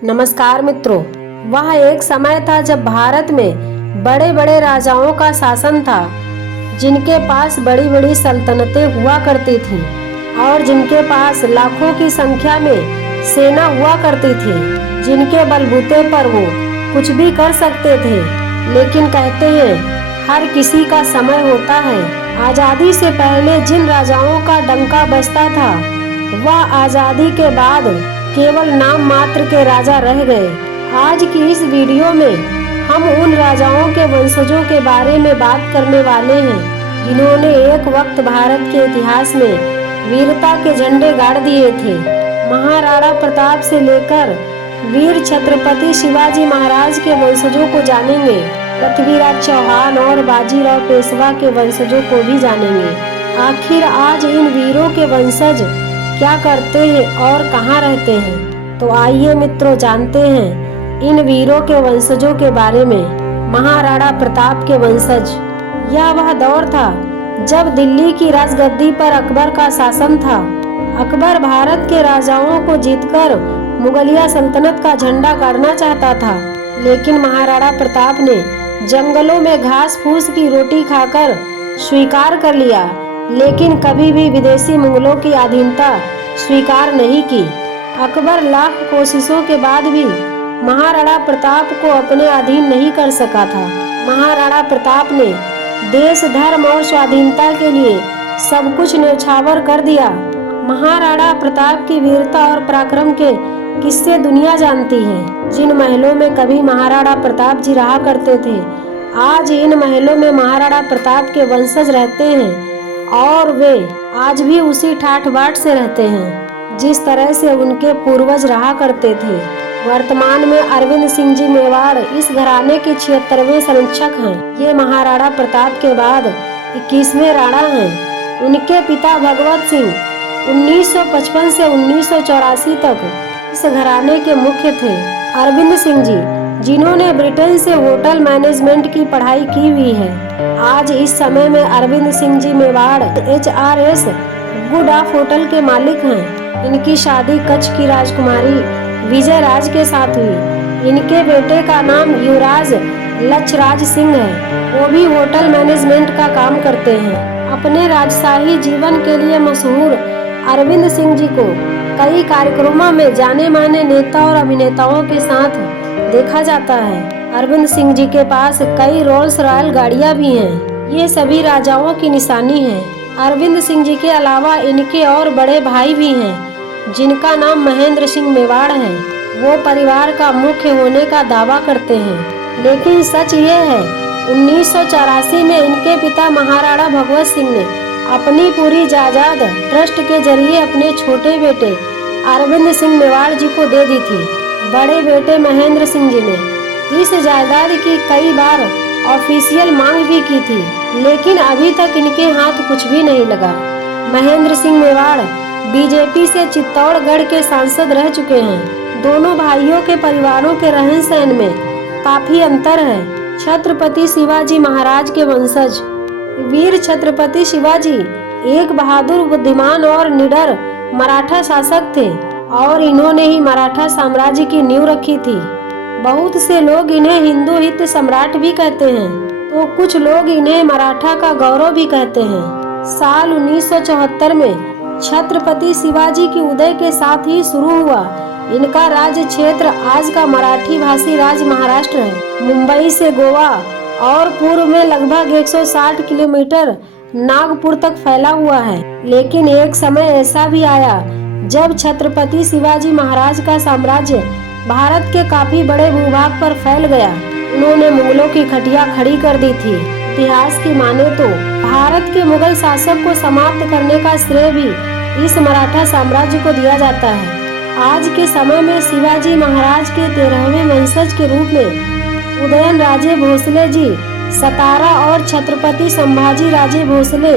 नमस्कार मित्रों। वह एक समय था जब भारत में बड़े बड़े राजाओं का शासन था, जिनके पास बड़ी बड़ी सल्तनतें हुआ करती थीं और जिनके पास लाखों की संख्या में सेना हुआ करती थी, जिनके बलबूते पर वो कुछ भी कर सकते थे। लेकिन कहते हैं हर किसी का समय होता है। आज़ादी से पहले जिन राजाओं का डंका बजता था, वह आज़ादी के बाद केवल नाम मात्र के राजा रह गए। आज की इस वीडियो में हम उन राजाओं के वंशजों के बारे में बात करने वाले हैं, जिन्होंने एक वक्त भारत के इतिहास में वीरता के झंडे गाड़ दिए थे। महाराणा प्रताप से लेकर वीर छत्रपति शिवाजी महाराज के वंशजों को जानेंगे, पृथ्वीराज चौहान और बाजीराव पेशवा के वंशजों को भी जानेंगे। आखिर आज इन वीरों के वंशज क्या करते हैं और कहाँ रहते हैं? तो आइए मित्रों, जानते हैं इन वीरों के वंशजों के बारे में। महाराणा प्रताप के वंशज। यह वह दौर था जब दिल्ली की राजगद्दी पर अकबर का शासन था। अकबर भारत के राजाओं को जीतकर मुगलिया सल्तनत का झंडा गाड़ना चाहता था, लेकिन महाराणा प्रताप ने जंगलों में घास फूस की रोटी खाकर स्वीकार कर लिया, लेकिन कभी भी विदेशी मुगलों की अधीनता स्वीकार नहीं की। अकबर लाख कोशिशों के बाद भी महाराणा प्रताप को अपने अधीन नहीं कर सका था। महाराणा प्रताप ने देश, धर्म और स्वाधीनता के लिए सब कुछ न्यौछावर कर दिया। महाराणा प्रताप की वीरता और पराक्रम के किस्से दुनिया जानती है। जिन महलों में कभी महाराणा प्रताप जी रहा करते थे, आज इन महलों में महाराणा प्रताप के वंशज रहते हैं और वे आज भी उसी ठाठ बाट से रहते हैं जिस तरह से उनके पूर्वज रहा करते थे। वर्तमान में अरविंद सिंह जी मेवाड़ इस घराने के 76वें संरक्षक हैं। ये महाराणा प्रताप के बाद 21वें राणा हैं। उनके पिता भगवत सिंह 1955 से 1984 तक इस घराने के मुख्य थे। अरविंद सिंह जी, जिन्होंने ब्रिटेन से होटल मैनेजमेंट की पढ़ाई की हुई है, आज इस समय में Arvind Singh ji Mewar HRS good of hotel के मालिक हैं। इनकी शादी कच्छ की राजकुमारी विजय राज के साथ हुई। इनके बेटे का नाम युवराज लक्षराज सिंह है, वो भी होटल मैनेजमेंट का काम करते हैं। अपने राजशाही जीवन के लिए मशहूर अरविंद सिंह जी को कई कार्यक्रमों में जाने माने नेता और अभिनेताओं के साथ देखा जाता है। अरविंद सिंह जी के पास कई रोल्स रॉयल गाड़ियां भी हैं। ये सभी राजाओं की निशानी है। अरविंद सिंह जी के अलावा इनके और बड़े भाई भी हैं, जिनका नाम महेंद्र सिंह मेवाड़ है। वो परिवार का मुख्य होने का दावा करते हैं, लेकिन सच ये है 1984 में इनके पिता महाराणा भगवत सिंह ने अपनी पूरी जायदाद ट्रस्ट के जरिए अपने छोटे बेटे अरविंद सिंह मेवाड़ जी को दे दी थी। बड़े बेटे महेंद्र सिंह जी ने इस जायदाद की कई बार ऑफिशियल मांग भी की थी, लेकिन अभी तक इनके हाथ कुछ भी नहीं लगा। महेंद्र सिंह मेवाड़ बीजेपी से चित्तौड़गढ़ के सांसद रह चुके हैं। दोनों भाइयों के परिवारों के रहन सहन में काफी अंतर है। छत्रपति शिवाजी महाराज के वंशज। वीर छत्रपति शिवाजी एक बहादुर, बुद्धिमान और निडर मराठा शासक थे और इन्होंने ही मराठा साम्राज्य की नींव रखी थी। बहुत से लोग इन्हें हिंदू हित सम्राट भी कहते हैं, तो कुछ लोग इन्हें मराठा का गौरव भी कहते हैं। साल 1974 में छत्रपति शिवाजी की उदय के साथ ही शुरू हुआ। इनका राज्य क्षेत्र आज का मराठी भाषी राज्य महाराष्ट्र है। मुंबई से गोवा और पूर्व में लगभग 160 किलोमीटर नागपुर तक फैला हुआ है। लेकिन एक समय ऐसा भी आया जब छत्रपति शिवाजी महाराज का साम्राज्य भारत के काफी बड़े भूभाग पर फैल गया। उन्होंने मुगलों की खटिया खड़ी कर दी थी। इतिहास की माने तो भारत के मुगल शासक को समाप्त करने का श्रेय भी इस मराठा साम्राज्य को दिया जाता है। आज के समय में शिवाजी महाराज के 13वें वंशज के रूप में उदयन राजे भोसले जी सतारा और छत्रपति संभाजी राजे भोसले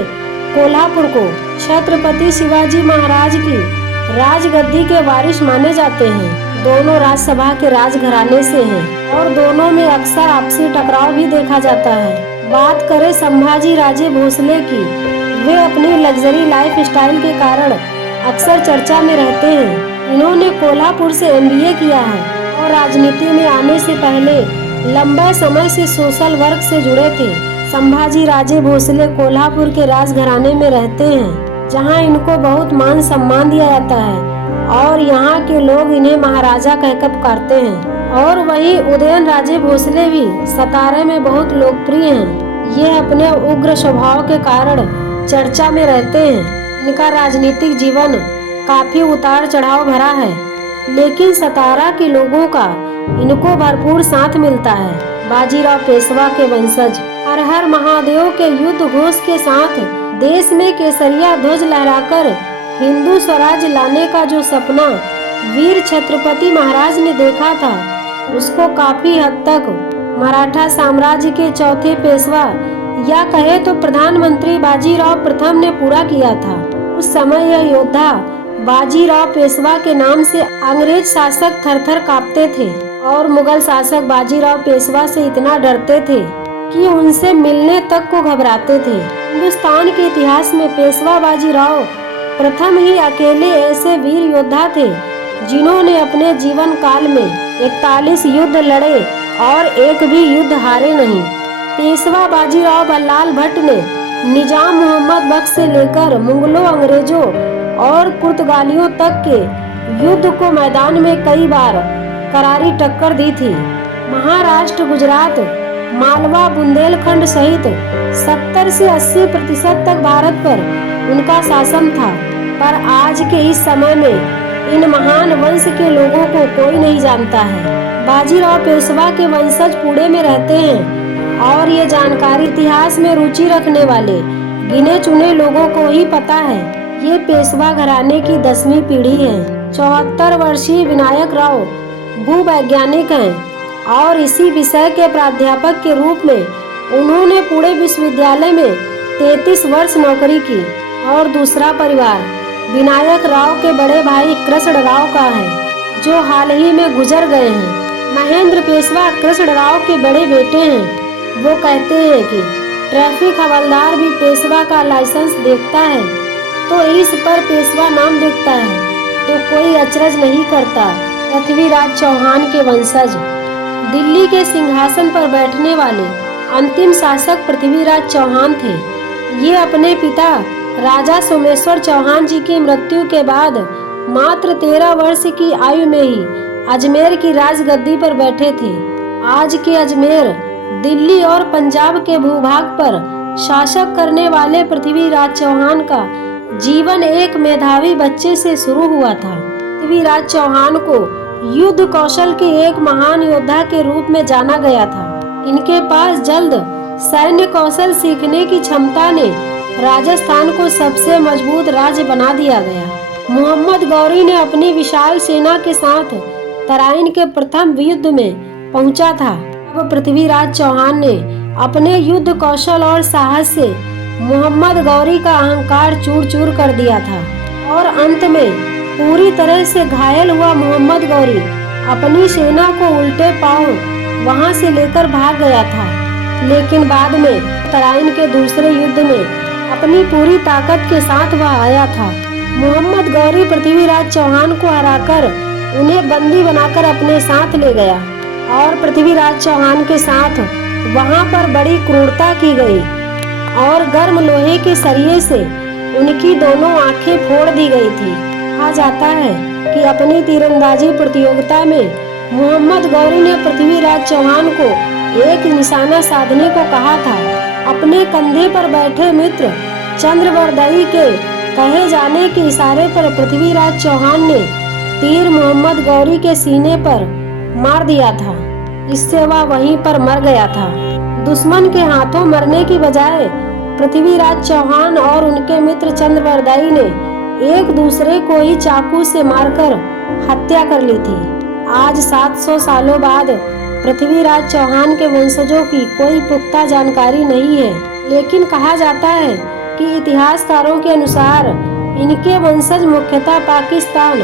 कोल्हापुर को छत्रपति शिवाजी महाराज की राजगद्दी के वारिस माने जाते हैं। दोनों राज्यसभा के राजघराने से हैं और दोनों में अक्सर आपसी टकराव भी देखा जाता है। बात करें संभाजी राजे भोसले की, वे अपनी लग्जरी लाइफ स्टाइल के कारण अक्सर चर्चा में रहते हैं। इन्होंने कोल्हापुर से MBA किया है और राजनीति में आने से पहले लंबे समय से सोशल वर्क से जुड़े थे। संभाजी राजे भोसले कोल्हापुर के राजघराने में रहते हैं, जहां इनको बहुत मान सम्मान दिया जाता है और यहाँ के लोग इन्हें महाराजा कहकर पुकारते हैं। और वहीं उदयन राजे भोसले भी सतारा में बहुत लोकप्रिय हैं। ये अपने उग्र स्वभाव के कारण चर्चा में रहते हैं। इनका राजनीतिक जीवन काफी उतार चढ़ाव भरा है, लेकिन सतारा के लोगों का इनको भरपूर साथ मिलता है। बाजीराव पेशवा के वंशज हर हर महादेव के युद्ध घोष के साथ देश में केसरिया ध्वज लहराकर हिंदू स्वराज लाने का जो सपना वीर छत्रपति महाराज ने देखा था, उसको काफी हद तक मराठा साम्राज्य के चौथे पेशवा या कहे तो प्रधानमंत्री बाजीराव प्रथम ने पूरा किया था। उस समय यह योद्धा बाजीराव पेशवा के नाम से अंग्रेज शासक थर-थर कांपते थे और मुगल शासक बाजीराव पेशवा से इतना डरते थे कि उनसे मिलने तक को घबराते थे। हिंदुस्तान के इतिहास में पेशवा बाजीराव प्रथम ही अकेले ऐसे वीर योद्धा थे जिन्होंने अपने जीवन काल में 41 युद्ध लड़े और एक भी युद्ध हारे नहीं। पेशवा बाजीराव बल्लाल भट्ट ने निजाम मोहम्मद बख्श से लेकर मुगलों, अंग्रेजों और पुर्तगालियों तक के युद्ध को मैदान में कई बार करारी टक्कर दी थी। महाराष्ट्र, गुजरात, मालवा, बुंदेलखंड सहित 70 से 80% तक भारत पर उनका शासन था। पर आज के इस समय में इन महान वंश के लोगों को कोई नहीं जानता है। बाजीराव पेशवा के वंशज पुणे में रहते हैं और ये जानकारी इतिहास में रुचि रखने वाले गिने चुने लोगों को ही पता है। ये पेशवा घराने की 10वीं पीढ़ी है। 74 वर्षीय विनायक राव भूवैज्ञानिक हैं और इसी विषय के प्राध्यापक के रूप में उन्होंने पुणे विश्वविद्यालय में 33 वर्ष नौकरी की। और दूसरा परिवार विनायक राव के बड़े भाई कृष्ण राव का है, जो हाल ही में गुजर गए हैं। महेंद्र पेशवा कृष्ण राव के बड़े बेटे हैं। वो कहते हैं कि ट्रैफिक हवलदार भी पेशवा का लाइसेंस देखता है तो इस पर पेशवा नाम देखता है तो कोई अचरज नहीं करता। पृथ्वीराज चौहान के वंशज दिल्ली के सिंहासन पर बैठने वाले अंतिम शासक पृथ्वीराज चौहान थे। ये अपने पिता राजा सोमेश्वर चौहान जी की मृत्यु के बाद मात्र 13 वर्ष की आयु में ही अजमेर की राजगद्दी पर बैठे थे। आज के अजमेर, दिल्ली और पंजाब के भूभाग पर शासक करने वाले पृथ्वीराज चौहान का जीवन एक मेधावी बच्चे से शुरू हुआ था। पृथ्वीराज चौहान को युद्ध कौशल के एक महान योद्धा के रूप में जाना गया था। इनके पास जल्द सैन्य कौशल सीखने की क्षमता ने राजस्थान को सबसे मजबूत राज्य बना दिया गया। मोहम्मद गौरी ने अपनी विशाल सेना के साथ तराइन के प्रथम युद्ध में पहुंचा था। अब पृथ्वीराज चौहान ने अपने युद्ध कौशल और साहस से मोहम्मद गौरी का अहंकार चूर चूर कर दिया था और अंत में पूरी तरह से घायल हुआ मोहम्मद गौरी अपनी सेना को उल्टे पांव वहां से लेकर भाग गया था। लेकिन बाद में तराइन के दूसरे युद्ध में अपनी पूरी ताकत के साथ वह आया था। मोहम्मद गौरी पृथ्वीराज चौहान को हराकर उन्हें बंदी बनाकर अपने साथ ले गया और पृथ्वीराज चौहान के साथ वहां पर बड़ी क्रूरता की गई और गर्म लोहे के सरिये से उनकी दोनों आंखें फोड़ दी गई थी। कहा जाता है कि अपनी तीरंदाजी प्रतियोगिता में मोहम्मद गौरी ने पृथ्वीराज चौहान को एक निशाना साधने को कहा था। अपने कंधे पर बैठे मित्र चंद्रवरदई के कहे जाने के इशारे पर पृथ्वीराज चौहान ने तीर मोहम्मद गौरी के सीने पर मार दिया था। इससे वह वहीं पर मर गया था। दुश्मन के हाथों मरने की बजाय पृथ्वीराज चौहान और उनके मित्र चंद्रवरदई ने एक दूसरे को ही चाकू से मारकर हत्या कर ली थी। आज 700 सालों बाद पृथ्वीराज चौहान के वंशजों की कोई पुख्ता जानकारी नहीं है, लेकिन कहा जाता है कि इतिहासकारों के अनुसार इनके वंशज मुख्यतः पाकिस्तान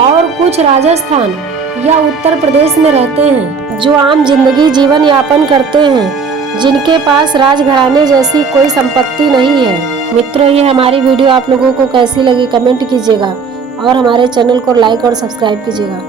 और कुछ राजस्थान या उत्तर प्रदेश में रहते हैं, जो आम जिंदगी जीवन यापन करते हैं, जिनके पास राजघराने जैसी कोई संपत्ति नहीं है। मित्रों, ये हमारी वीडियो आप लोगों को कैसी लगी कमेंट कीजिएगा और हमारे चैनल को लाइक और सब्सक्राइब कीजिएगा।